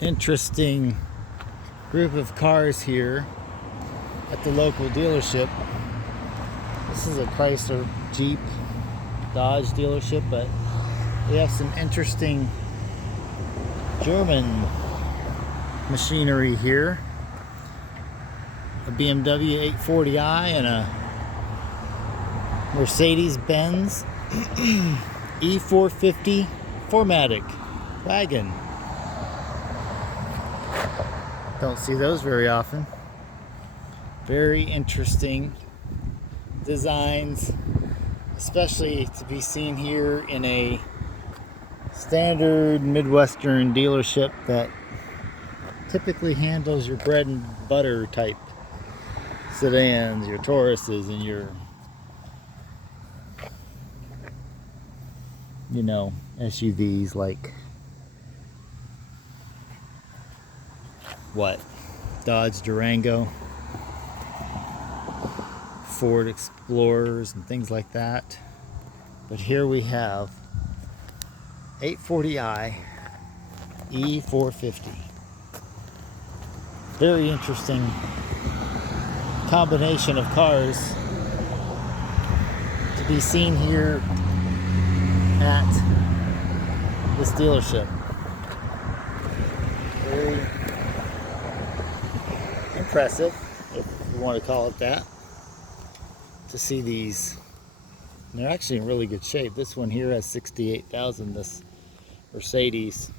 interesting group of cars here at the local dealership. This is a Chrysler, Jeep, Dodge dealership, but we have some interesting German machinery here. A BMW 840i and a Mercedes Benz E450 4MATIC Wagon. Don't see those very often. Very interesting designs, especially to be seen here in a standard Midwestern dealership that typically handles your bread and butter type sedans, your Tauruses, and your, SUVs like Dodge Durango, Ford Explorers, and things like that. But here we have 840i E450. Very interesting combination of cars to be seen here at this dealership. Very impressive, if you want to call it that, to see these. And they're actually in really good shape. This one here has 68,000. This Mercedes,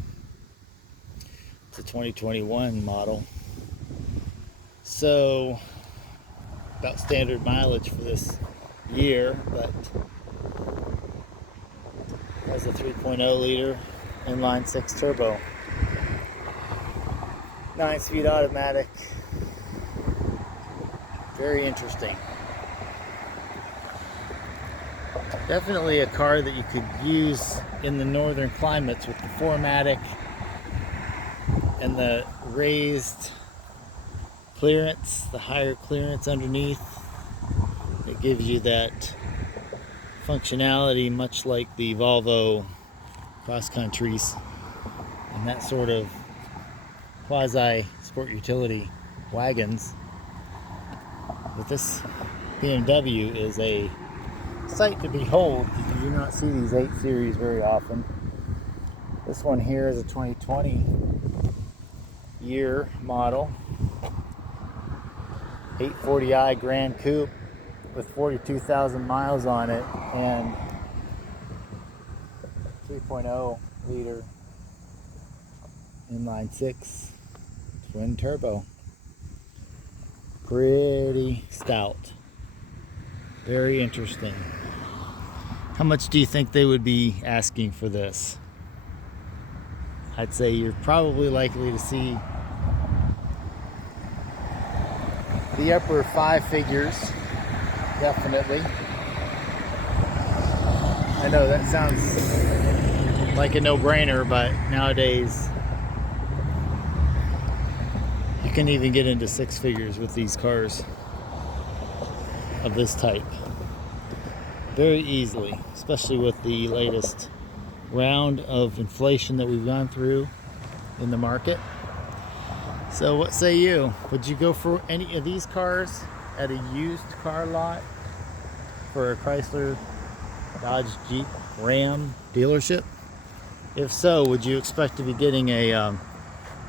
it's a 2021 model, so about standard mileage for this year, but has a 3.0 liter inline 6 turbo, 9-speed automatic. Very interesting. Definitely a car that you could use in the northern climates with the 4MATIC and the raised clearance, the higher clearance underneath. It gives you that functionality much like the Volvo cross countries and that sort of quasi sport utility wagons. But this BMW is a sight to behold. You do not see these 8 Series very often. This one here is a 2020 year model 840i Grand Coupe with 42,000 miles on it and 3.0 liter inline 6 twin turbo. Pretty stout. Very interesting. How much do you think they would be asking for this? I'd say you're probably likely to see the upper 5 figures, definitely. I know that sounds like a no-brainer, but nowadays you can even get into 6 figures with these cars of this type very easily, especially with the latest round of inflation that we've gone through in the market. So what say you? Would you go for any of these cars at a used car lot for a Chrysler, Dodge, Jeep, Ram dealership? If so, would you expect to be getting a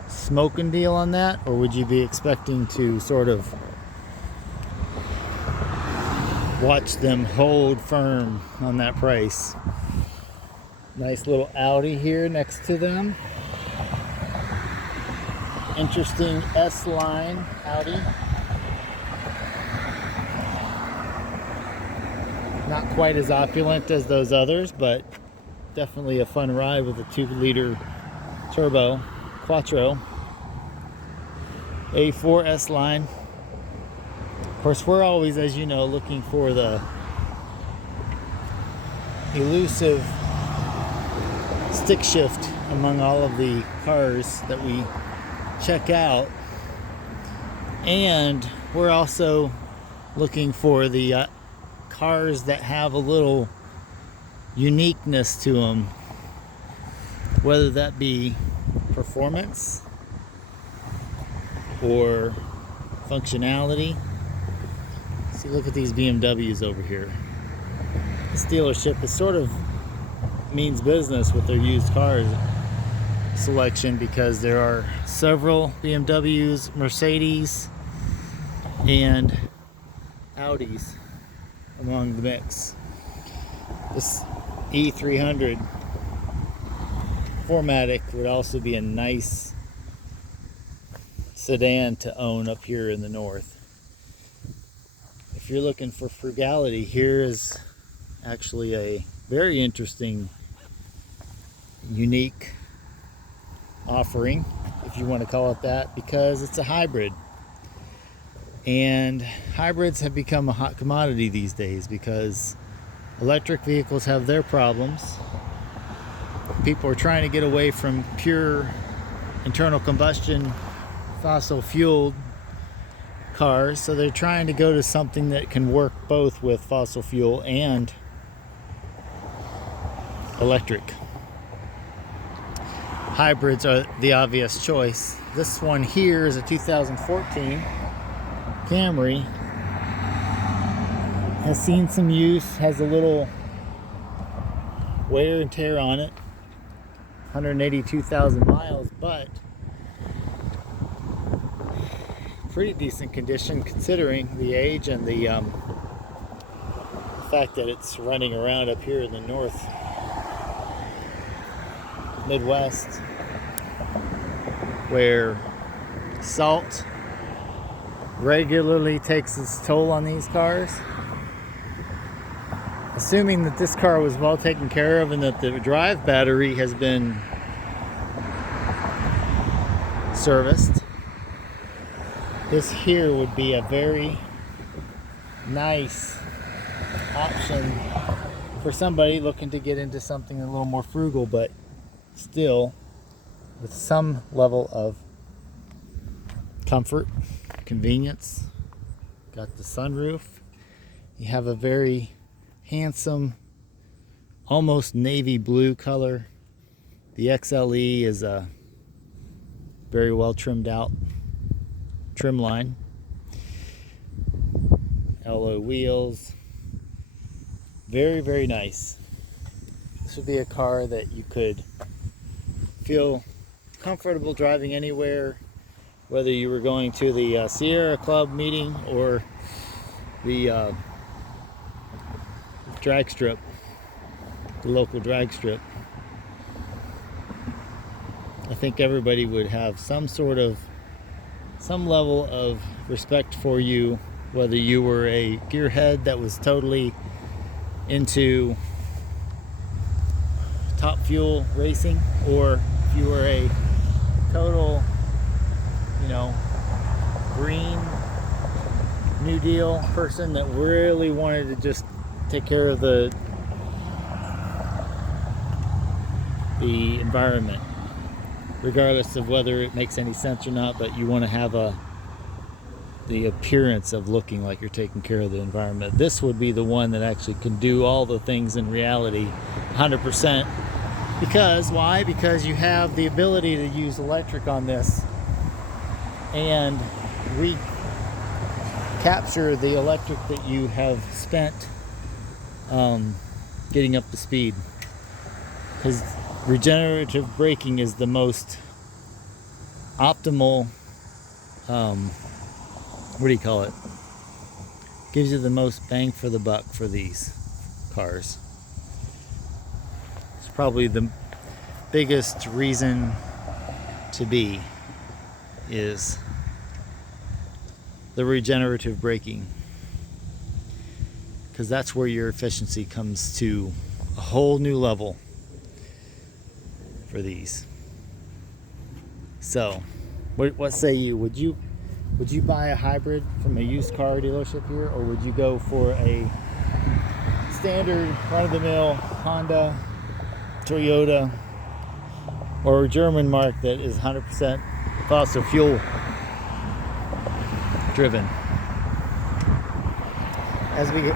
smoking deal on that, or would you be expecting to sort of watch them hold firm on that price? Nice little Audi here next to them. Interesting S-line Audi. Not quite as opulent as those others, but definitely a fun ride with a 2-liter turbo quattro. A4 S-line. Of course, we're always, as you know, looking for the elusive stick shift among all of the cars that we check out. And we're also looking for the cars that have a little uniqueness to them, whether that be performance or functionality. See, look at these BMWs over here. This dealership is sort of means business with their used cars selection, because there are several BMWs, Mercedes, and Audis among the mix. This E300 4MATIC would also be a nice sedan to own up here in the north. If you're looking for frugality, here is actually a very interesting, unique offering, if you want to call it that, because it's a hybrid. And hybrids have become a hot commodity these days because electric vehicles have their problems. People are trying to get away from pure internal combustion, fossil fueled cars, so they're trying to go to something that can work both with fossil fuel and electric. Hybrids are the obvious choice. This one here is a 2014 Camry. Has seen some use, has a little wear and tear on it, 182,000 miles, but pretty decent condition considering the age and the fact that it's running around up here in the north Midwest, where salt regularly takes its toll on these cars. Assuming that this car was well taken care of and that the drive battery has been serviced, this here would be a very nice option for somebody looking to get into something a little more frugal, but still with some level of comfort, convenience. Got the sunroof. You have a very handsome, almost navy blue color. The XLE is a very well trimmed out trim line. Alloy wheels. Very, very nice. This would be a car that you could feel comfortable driving anywhere, whether you were going to the Sierra Club meeting or the drag strip, the local drag strip. I think everybody would have some level of respect for you, whether you were a gearhead that was totally into top fuel racing, or if you were a total, green New Deal person that really wanted to just take care of the environment, regardless of whether it makes any sense or not, but you want to have the appearance of looking like you're taking care of the environment. This would be the one that actually can do all the things in reality 100%. Because why? Because you have the ability to use electric on this and recapture the electric that you have spent getting up to speed. Because regenerative braking is the most optimal, gives you the most bang for the buck for these cars. It's probably the biggest reason to be is the regenerative braking, because that's where your efficiency comes to a whole new level for these. So what say you? Would you buy a hybrid from a used car dealership here, or would you go for a standard run-of-the-mill Honda, Toyota, or a German mark that is 100% fossil fuel driven? As we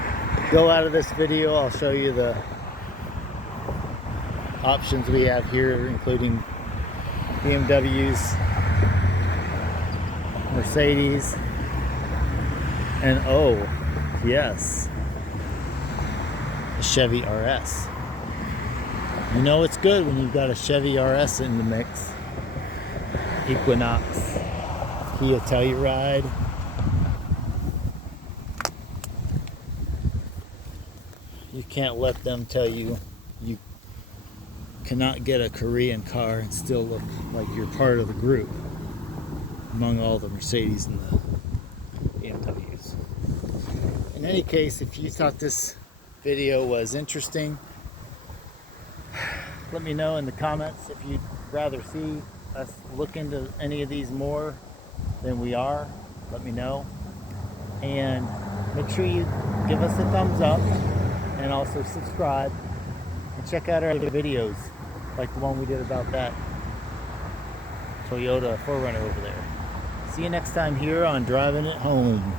go out of this video, I'll show you the options we have here, including BMWs, Mercedes, and oh, yes, a Chevy RS. You know it's good when you've got a Chevy RS in the mix. Equinox, Kia Telluride. You can't let them tell you you cannot get a Korean car and still look like you're part of the group among all the Mercedes and the BMWs. In any case, if you thought this video was interesting, let me know in the comments if you'd rather see us look into any of these more than we are. Let me know. And make sure you give us a thumbs up and also subscribe and check out our other videos like the one we did about that Toyota 4Runner over there. See you next time here on Driving It Home.